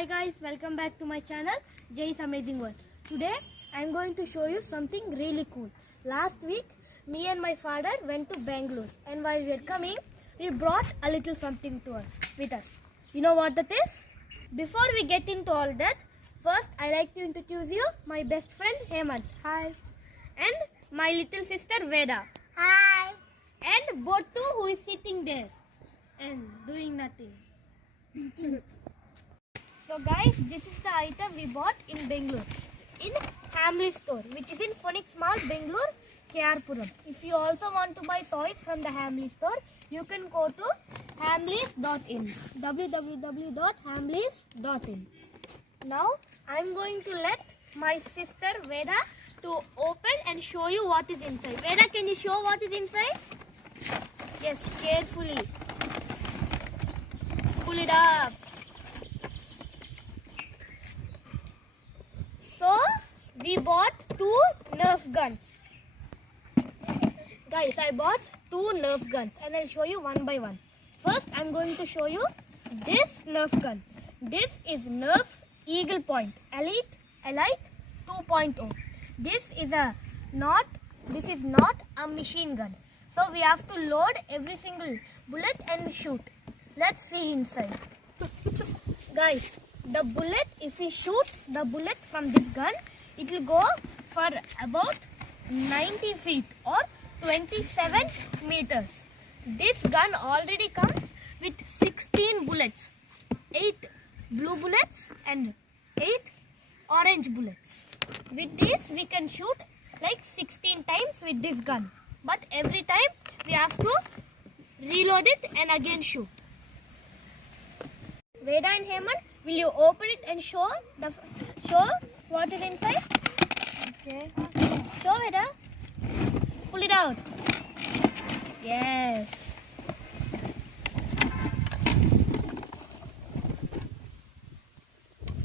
Hi guys, welcome back to my channel Jay's Amazing World. Today I am going to show you something really cool. Last week me and my father went to Bangalore, and while we were coming we brought a little something to us with us. You know what that is? Before we get into all that, first I like to introduce you my best friend Hemant. Hi. And my little sister Veda. Hi. And Bottu, who is sitting there and doing nothing. So guys, this is the item we bought in Bangalore, in Hamley store, which is in Phoenix Mall, Bangalore, K.R.Puram. If you also want to buy toys from the Hamley store, you can go to hamleys.in, www.hamleys.in. Now, I am going to let my sister Veda to open and show you what is inside. Veda, can you show what is inside? Yes, carefully. Pull it up. So, we bought 2 NERF guns. Guys, I bought 2 NERF guns and I'll show you one by one. First, I'm going to show you this NERF gun. This is NERF Eagle Point Elite 2.0. This is not a machine gun. So, we have to load every single bullet and shoot. Let's see inside. Guys, the bullet, if we shoot the bullet from this gun, it will go for about 90 feet or 27 meters. This gun already comes with 16 bullets, 8 blue bullets and 8 orange bullets. With this, we can shoot like 16 times with this gun. But every time, we have to reload it and again shoot. Veda and Hemant, will you open it and show what is inside? Okay. Show, Veda. Pull it out. Yes.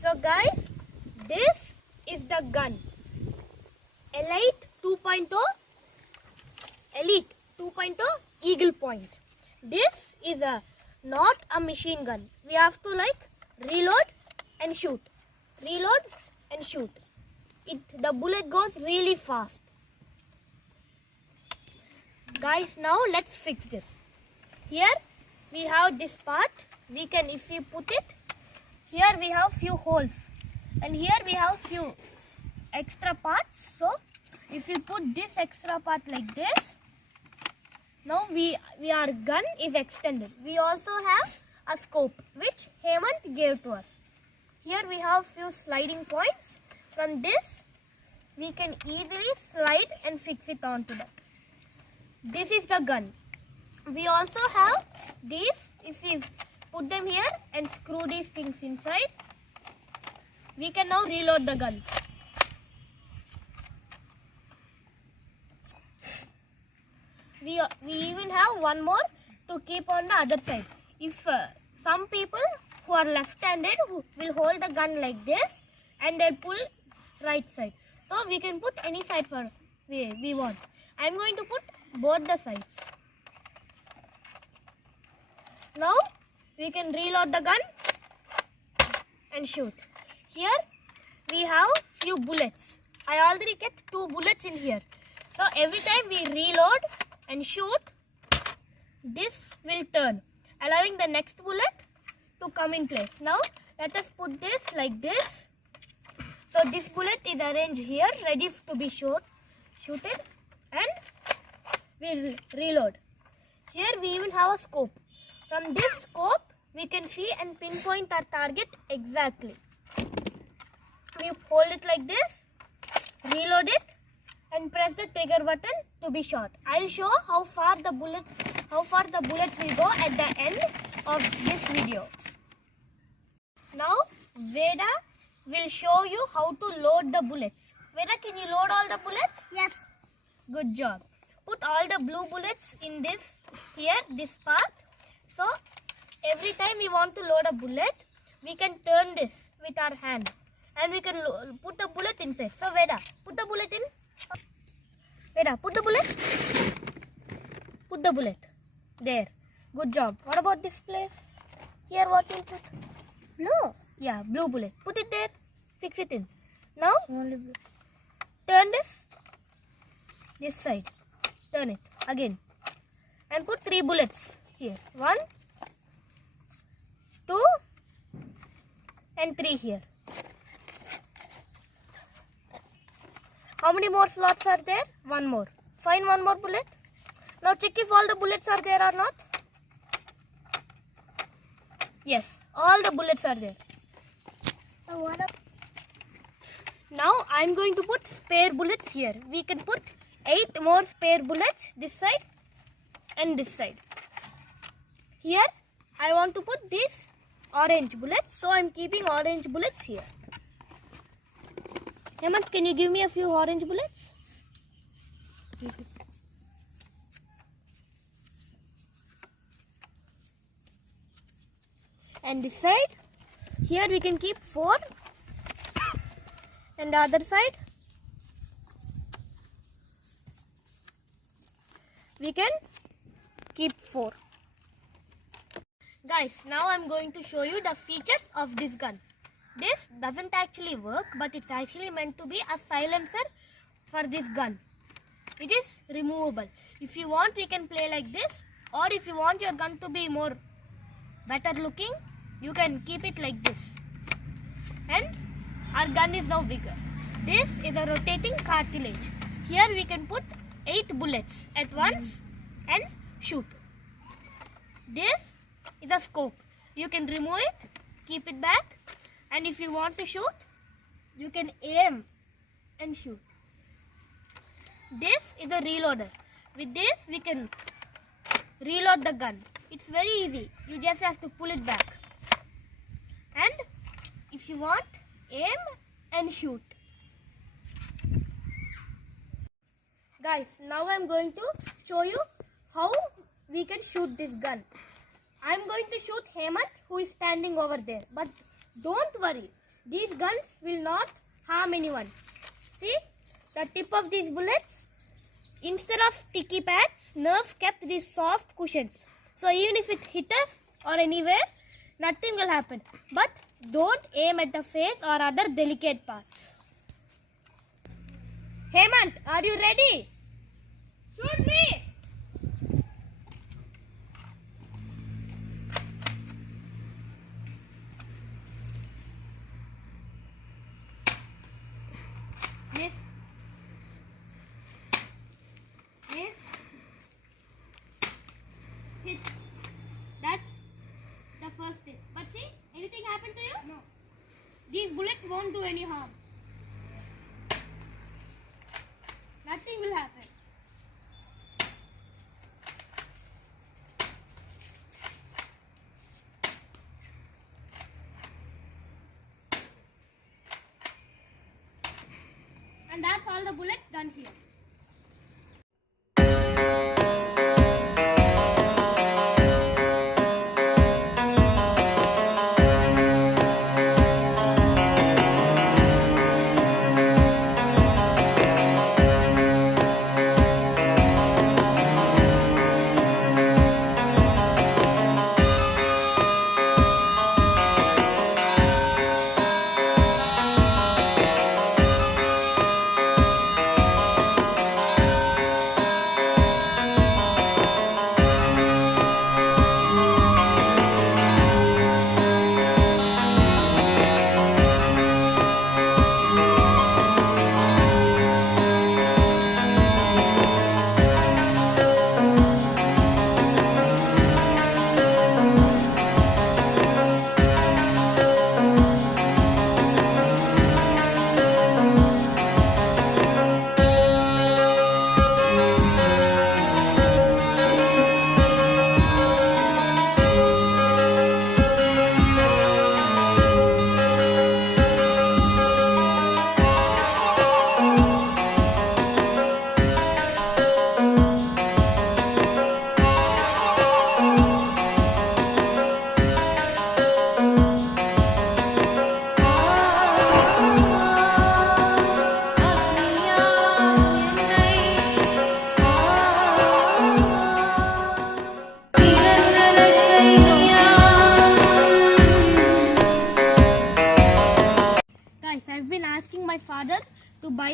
So guys, this is the gun. Elite 2.0 Eagle Point. This is not a machine gun. We have to reload and shoot. Reload and shoot. The bullet goes really fast. Guys, now let's fix this. Here we have this part. If we put it, here we have few holes. And here we have few extra parts. So, if we put this extra part like this, now our gun is extended. We also have a scope which Hemant gave to us. Here we have few sliding points. From this we can easily slide and fix it onto that. This is the gun. We also have these. If we put them here and screw these things inside, we can now reload the gun. We even have one more to keep on the other side. If some people who are left-handed will hold the gun like this and they'll pull right side. So we can put any side we want. I'm going to put both the sides. Now we can reload the gun and shoot. Here we have few bullets. I already get 2 bullets in here. So every time we reload and shoot, this will turn, allowing the next bullet to come in place. Now let us put this like this. So this bullet is arranged here, ready to be shooted, and we reload. Here we even have a scope. From this scope we can see and pinpoint our target exactly. We hold it like this, reload it, and press the trigger button to be shot. I'll show how far the bullets will go at the end of this video. Now Veda will show you how to load the bullets. Veda, can you load all the bullets? Yes. Good job. Put all the blue bullets in this part. So every time we want to load a bullet, we can turn this with our hand and we can put the bullet inside. So Veda, put the bullet in. Veda, put the bullet. Put the bullet. There. Good job. What about this place? Here what you put? Blue. Yeah, blue bullet. Put it there. Fix it in. Now, Only blue. turn this side. Turn it again. And put 3 bullets here. 1, 2, and 3 here. How many more slots are there? 1 more. Find 1 more bullet. Now check if all the bullets are there or not. Yes, all the bullets are there. Now I am going to put spare bullets here. We can put 8 more spare bullets this side and this side. Here I want to put these orange bullets, so I am keeping orange bullets here. Hemant, can you give me a few orange bullets? And this side, here we can keep 4, and the other side we can keep 4. Guys, now I am going to show you the features of this gun. This doesn't actually work, but it's actually meant to be a silencer for this gun. It is removable. If you want, we can play like this, or if you want your gun to be more better looking, you can keep it like this. And our gun is now bigger. This is a rotating cartilage. Here we can put 8 bullets at once and shoot. This is a scope. You can remove it, keep it back, and if you want to shoot, you can aim and shoot. This is a reloader. With this we can reload the gun. It's very easy. You just have to pull it back. And if you want, aim and shoot. Guys, now I am going to show you how we can shoot this gun. I am going to shoot Hemant, who is standing over there. But don't worry, these guns will not harm anyone. See, the tip of these bullets, instead of sticky pads, NERF kept these soft cushions. So even if it hits us or anywhere, nothing will happen. But don't aim at the face or other delicate parts. Hemant, are you ready? Shoot me! Miss. Miss. Hit. That's the first thing. But see, anything happen to you? No. These bullets won't do any harm. Nothing will happen. And that's all the bullets done here.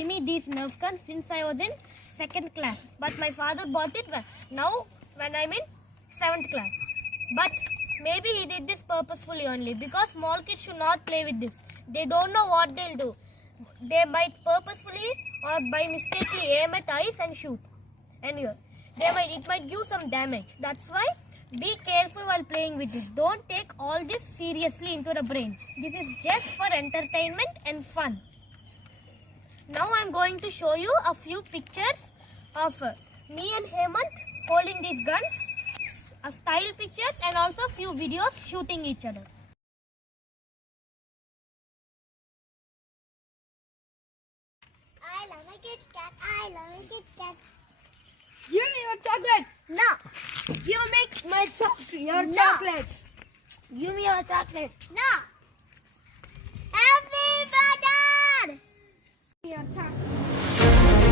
buy me these Nerf guns since I was in 2nd class. But my father bought it now when I'm in 7th class. But maybe he did this purposefully only, because small kids should not play with this. They don't know what they'll do. They might purposefully or by mistakenly aim at eyes and shoot. And here, it might give some damage. That's why be careful while playing with this. Don't take all this seriously into the brain. This is just for entertainment and fun. Now I'm going to show you a few pictures of me and Hemant holding these guns, style pictures, and also a few videos shooting each other. I love my Kit Kat. I love my Kit Kat. Give me your chocolate. No. Give me my your No. chocolate. Give me your chocolate. No. Happy brother. Your chocolate.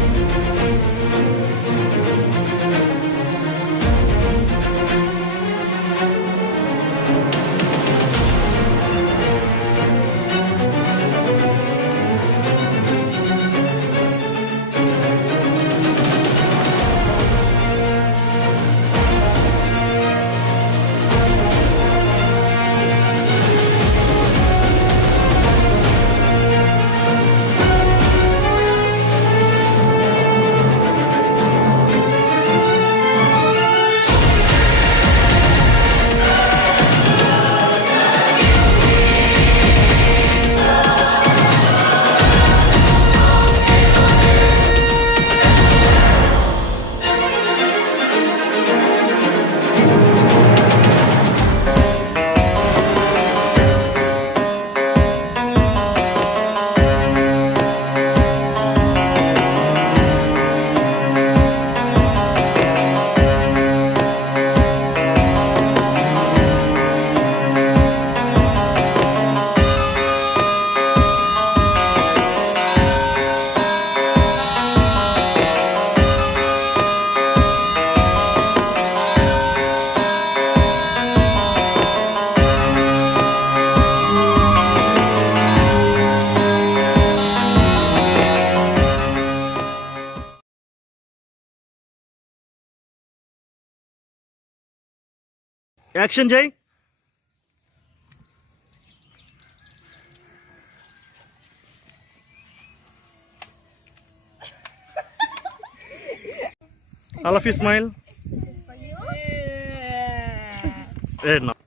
Action, Jay. All of you smile. This is for you. No.